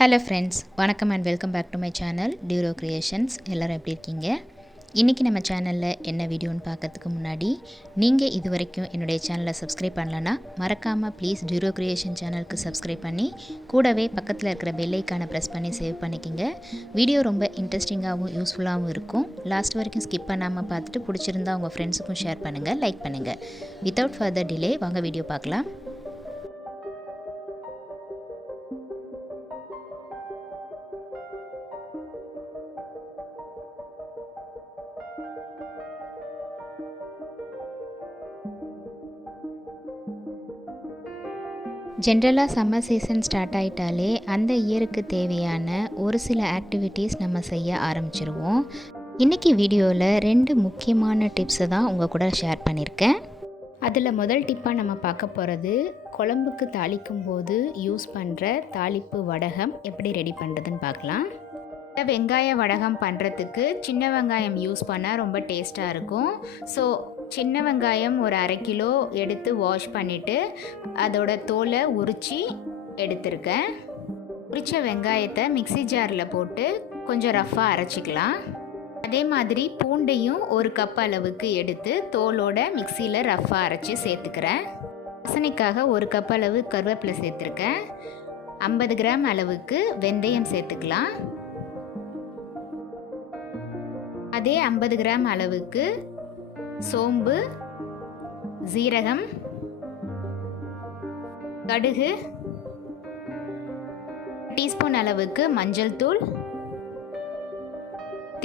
Hello friends, வணக்கம் and welcome back to my channel Duro Creations. எல்லோரும் எப்படி இருக்கீங்க? இன்றைக்கி நம்ம சேனலில் என்ன வீடியோன்னு பார்க்கறதுக்கு முன்னாடி நீங்கள் இது வரைக்கும் என்னுடைய சேனலை சப்ஸ்கிரைப் பண்ணலன்னா மறக்காமல் ப்ளீஸ் Duro Creation சேனலுக்கு சப்ஸ்கிரைப் பண்ணி கூடவே பக்கத்தில் இருக்கிற பெல் ஐக்கானை ப்ரெஸ் பண்ணி சேவ் பண்ணிக்கிங்க. வீடியோ ரொம்ப இன்ட்ரெஸ்டிங்காகவும் யூஸ்ஃபுல்லாகவும் இருக்கும். லாஸ்ட் வரைக்கும் ஸ்கிப் பண்ணாமல் பார்த்துட்டு பிடிச்சிருந்தா உங்கள் ஃப்ரெண்ட்ஸுக்கும் ஷேர் பண்ணுங்கள், லைக் பண்ணுங்கள். வித்தவுட் ஃபர்தர் டிலே வாங்க வீடியோ பார்க்கலாம். ஜென்ரலாக சம்மர் சீசன் ஸ்டார்ட் ஆகிட்டாலே அந்த இயருக்கு தேவையான ஒரு சில ஆக்டிவிட்டீஸ் நம்ம செய்ய ஆரம்பிச்சிருவோம். இன்றைக்கி வீடியோவில் 2 முக்கியமான டிப்ஸை தான் உங்கள் கூட ஷேர் பண்ணியிருக்கேன். அதில் முதல் டிப்பாக நம்ம பார்க்க போகிறது குழம்புக்கு தாளிக்கும் போது யூஸ் பண்ணுற தாளிப்பு வடகம் எப்படி ரெடி பண்ணுறதுன்னு பார்க்கலாம். வெங்காய வடகம் பண்ணுறதுக்கு சின்ன வெங்காயம் யூஸ் பண்ணால் ரொம்ப டேஸ்ட்டாக இருக்கும். ஸோ சின்ன வெங்காயம் ஒரு 1/2 கிலோ எடுத்து வாஷ் பண்ணிவிட்டு அதோட தோலை உரித்து எடுத்துருக்கேன். உரித்த வெங்காயத்தை மிக்ஸி ஜாரில் போட்டு கொஞ்சம் ரஃப்பாக அரைச்சிக்கலாம். அதே மாதிரி பூண்டையும் 1 கப் அளவுக்கு எடுத்து தோலோட மிக்சியில் ரஃப்பாக அரைச்சி சேர்த்துக்கிறேன். வாசனைக்காக 1 கப் அளவு கருவேப்பிலை சேர்த்துருக்கேன். 50 கிராம் அளவுக்கு வெந்தயம் சேர்த்துக்கலாம். அதே 50 கிராம் அளவுக்கு சோம்பு, சீரகம், கடுகு, டீஸ்பூன் அளவுக்கு மஞ்சள் தூள்,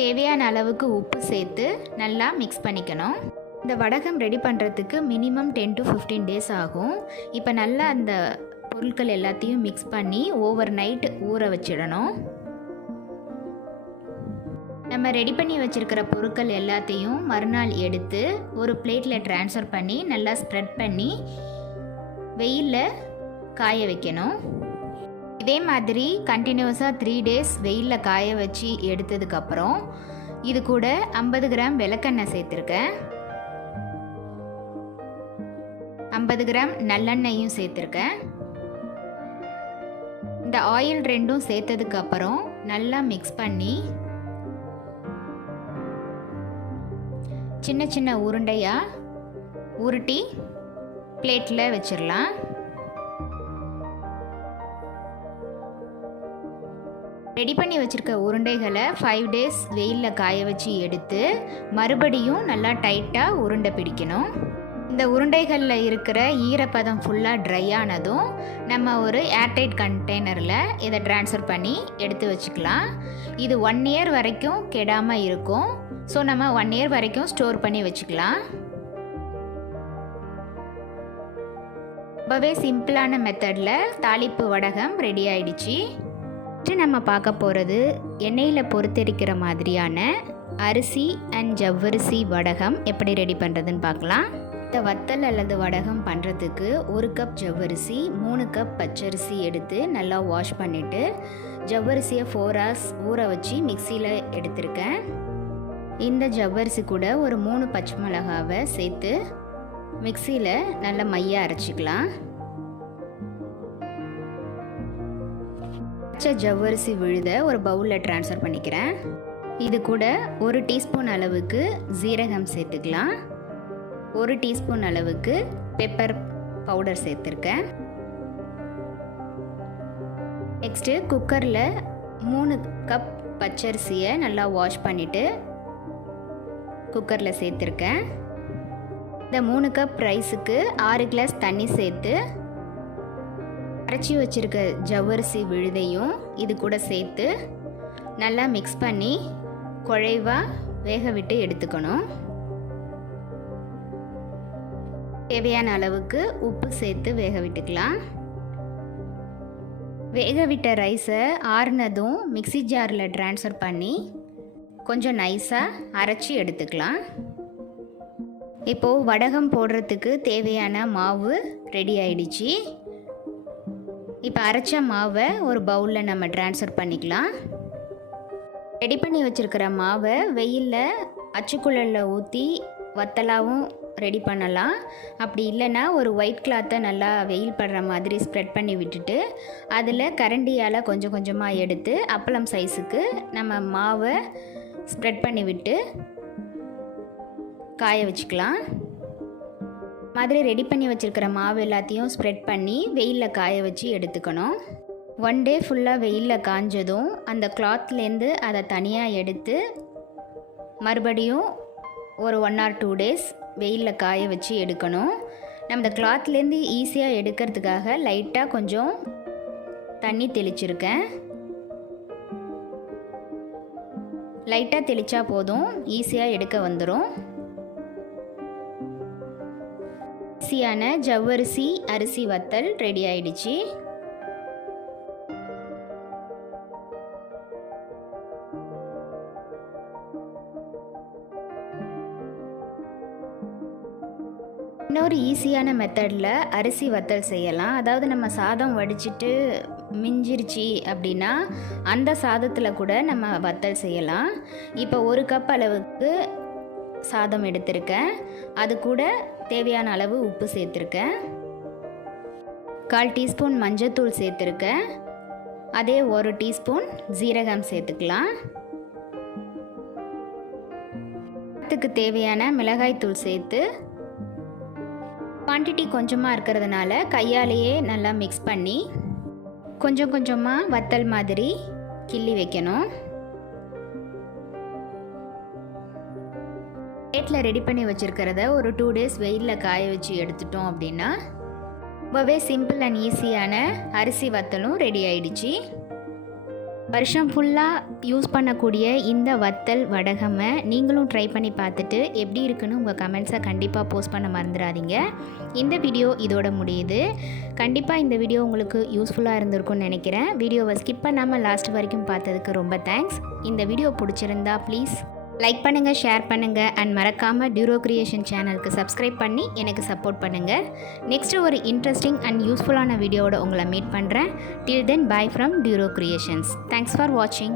தேவையான அளவுக்கு உப்பு சேர்த்து நல்லா மிக்ஸ் பண்ணிக்கணும். இந்த வடகம் ரெடி பண்ணுறதுக்கு மினிமம் 10 to 15 டேஸ் ஆகும். இப்போ நல்லா அந்த பொருட்கள் எல்லாத்தையும் மிக்ஸ் பண்ணி ஓவர் நைட் ஊற வச்சிடணும். நம்ம ரெடி பண்ணி வச்சுருக்கிற பொருட்கள் எல்லாத்தையும் மறுநாள் எடுத்து ஒரு பிளேட்டில் ட்ரான்ஸ்ஃபர் பண்ணி நல்லா ஸ்ப்ரெட் பண்ணி வெயிலில் காய வைக்கணும். இதே மாதிரி கண்டினியூஸாக 3 டேஸ் வெயிலில் காய வச்சு எடுத்ததுக்கப்புறம் இது கூட 50 கிராம் விளக்கெண்ணெய் சேர்த்துருக்கேன். 50 கிராம் நல்லெண்ணெயும் சேர்த்துருக்கேன். இந்த ஆயில் ரெண்டும் சேர்த்ததுக்கப்புறம் நல்லா மிக்ஸ் பண்ணி சின்ன சின்ன உருண்டையாக உருட்டி பிளேட்டில் வச்சிடலாம். ரெடி பண்ணி வச்சுருக்க உருண்டைகளை 5 டேஸ் வெயிலில் காய வச்சு எடுத்து மறுபடியும் நல்லா டைட்டாக உருண்டை பிடிக்கணும். இந்த உருண்டைகளில் இருக்கிற ஈரப்பதம் ஃபுல்லாக ட்ரை ஆனதும் நம்ம ஒரு ஏர்டைட் கண்டெய்னரில் இதை ட்ரான்ஸ்ஃபர் பண்ணி எடுத்து வச்சுக்கலாம். இது 1 இயர் வரைக்கும் கெடாமல் இருக்கும். ஸோ நம்ம 1 இயர் வரைக்கும் ஸ்டோர் பண்ணி வச்சுக்கலாம். ரொம்பவே சிம்பிளான மெத்தடில் தாளிப்பு வடகம் ரெடி ஆயிடுச்சு. நம்ம பார்க்க போகிறது எண்ணெயில் பொறுத்தெரிக்கிற மாதிரியான அரிசி அண்ட் ஜவ்வரிசி வடகம் எப்படி ரெடி பண்ணுறதுன்னு பார்க்கலாம். இந்த வத்தல் அல்லது வடகம் பண்ணுறதுக்கு 1 கப் ஜவ்வரிசி, 3 கப் பச்சரிசி எடுத்து நல்லா வாஷ் பண்ணிவிட்டு ஜவ்வரிசியை 4 hours ஊற வச்சு மிக்சியில் எடுத்திருக்கேன். இந்த ஜவ்வரிசி கூட ஒரு 3 பச்சை மிளகாவை சேர்த்து மிக்சியில் நல்லா மையாக அரைச்சிக்கலாம். பச்சை ஜவ்வரிசி விழுத ஒரு பவுலில் ட்ரான்ஸ்ஃபர் பண்ணிக்கிறேன். இது கூட 1 டீஸ்பூன் அளவுக்கு சீரகம் சேர்த்துக்கலாம். 1 டீஸ்பூன் அளவுக்கு பெப்பர் பவுடர் சேர்த்துருக்கேன். நெக்ஸ்ட்டு குக்கரில் 3 கப் பச்சரிசியை நல்லா வாஷ் பண்ணிவிட்டு குக்கரில் சேர்த்துருக்கேன். இந்த 3 கப் ரைஸுக்கு 6 கிளாஸ் தண்ணி சேர்த்து அரைச்சி வச்சுருக்க ஜவ்வரிசி விழுதையும் இது கூட சேர்த்து நல்லா மிக்ஸ் பண்ணி குழைவாக வேக விட்டு எடுத்துக்கணும். தேவையான அளவுக்கு உப்பு சேர்த்து வேக விட்டுக்கலாம். வேக விட்ட ரைஸை ஆறுனதும் மிக்ஸி ஜாரில் ட்ரான்ஸ்ஃபர் பண்ணி கொஞ்சம் நைஸாக அரைச்சி எடுத்துக்கலாம். இப்போது வடகம் போடுறதுக்கு தேவையான மாவு ரெடி ஆயிடுச்சு. இப்போ அரைச்ச மாவை ஒரு பவுலில் நம்ம ட்ரான்ஸ்ஃபர் பண்ணிக்கலாம். ரெடி பண்ணி வச்சுருக்கிற மாவை வெயிலில் அச்சுக்குழலில் ஊற்றி வத்தலாகவும் ரெடி பண்ணலாம். அப்படி இல்லைன்னா ஒரு ஒயிட் கிளாத்தை நல்லா வெயில் படுற மாதிரி ஸ்ப்ரெட் பண்ணி விட்டுட்டு அதில் கரண்டியால் கொஞ்சம் கொஞ்சமாக எடுத்து அப்பளம் சைஸுக்கு நம்ம மாவை ஸ்ப்ரெட் பண்ணி விட்டு காய வச்சுக்கலாம். மாதிரி ரெடி பண்ணி வச்சுருக்கிற மாவு எல்லாத்தையும் ஸ்ப்ரெட் பண்ணி வெயிலில் காய வச்சு எடுத்துக்கணும். 1 டே ஃபுல்லாக வெயிலில் காஞ்சதும் அந்த கிளாத்லேருந்து அதை தனியாக எடுத்து மறுபடியும் ஒரு 1 or 2 days வெயிலில் காய வச்சு எடுக்கணும். நம்ம இந்த கிளாத்லேருந்து ஈஸியாக எடுக்கிறதுக்காக லைட்டாக கொஞ்சம் தண்ணி தெளிச்சிருக்கேன். லைட்டாக தெளித்தா போதும், ஈஸியாக எடுக்க வந்துடும். ஈஸியான ஜவ்வரிசி அரிசி வத்தல் ரெடி ஆயிடுச்சு. இன்னொரு ஈஸியான மெத்தடில் அரிசி வத்தல் செய்யலாம். அதாவது நம்ம சாதம் வடிச்சிட்டு மிஞ்சிருச்சு அப்படின்னா அந்த சாதத்தில் கூட நம்ம வத்தல் செய்யலாம். இப்போ 1 கப் அளவுக்கு சாதம் எடுத்திருக்கேன். அது கூட தேவையான அளவு உப்பு சேர்த்துருக்கேன். 1/4 டீஸ்பூன் மஞ்சத்தூள் சேர்த்துருக்கேன். அதே 1 டீஸ்பூன் ஜீரகம் சேர்த்துக்கலாம். அதுக்கு தேவையான மிளகாய்த்தூள் சேர்த்து குவான்டிட்டி கொஞ்சமாக இருக்கிறதுனால கையாலேயே நல்லா மிக்ஸ் பண்ணி கொஞ்சம் கொஞ்சமாக வத்தல் மாதிரி கிள்ளி வைக்கணும். பிளேட்டில் ரெடி பண்ணி வச்சுருக்கிறத ஒரு 2 days வெயிலில் காய வச்சு எடுத்துட்டோம் அப்படின்னா ரொம்பவே சிம்பிள் அண்ட் ஈஸியான அரிசி வத்தலும் ரெடி ஆயிடுச்சு. வருஷம் ஃபுல்லாக யூஸ் பண்ணக்கூடிய இந்த வத்தல் வடகம நீங்களும் ட்ரை பண்ணி பார்த்துட்டு எப்படி இருக்குன்னு உங்கள் கமெண்ட்ஸை கண்டிப்பாக போஸ்ட் பண்ண மறந்துடாதீங்க. இந்த வீடியோ இதோட முடியுது. கண்டிப்பாக இந்த வீடியோ உங்களுக்கு யூஸ்ஃபுல்லாக இருந்திருக்கும்னு நினைக்கிறேன். வீடியோவை ஸ்கிப் பண்ணாமல் லாஸ்ட் வரைக்கும் பார்த்ததுக்கு ரொம்ப தேங்க்ஸ். இந்த வீடியோ பிடிச்சிருந்தா ப்ளீஸ் லைக் பண்ணுங்கள், ஷேர் பண்ணுங்கள் அண்ட் மறக்காமல் டியூரோ கிரியேஷன் சேனலுக்கு சப்ஸ்கிரைப் பண்ணி எனக்கு சப்போர்ட் பண்ணுங்கள். நெக்ஸ்ட்டு ஒரு இன்ட்ரெஸ்டிங் அண்ட் யூஸ்ஃபுல்லான வீடியோவோட உங்களை மீட் பண்ணுறேன். டில் தென் பை ஃப்ரம் டியூரோ கிரியேஷன்ஸ். தேங்க்ஸ் ஃபார் வாட்சிங்.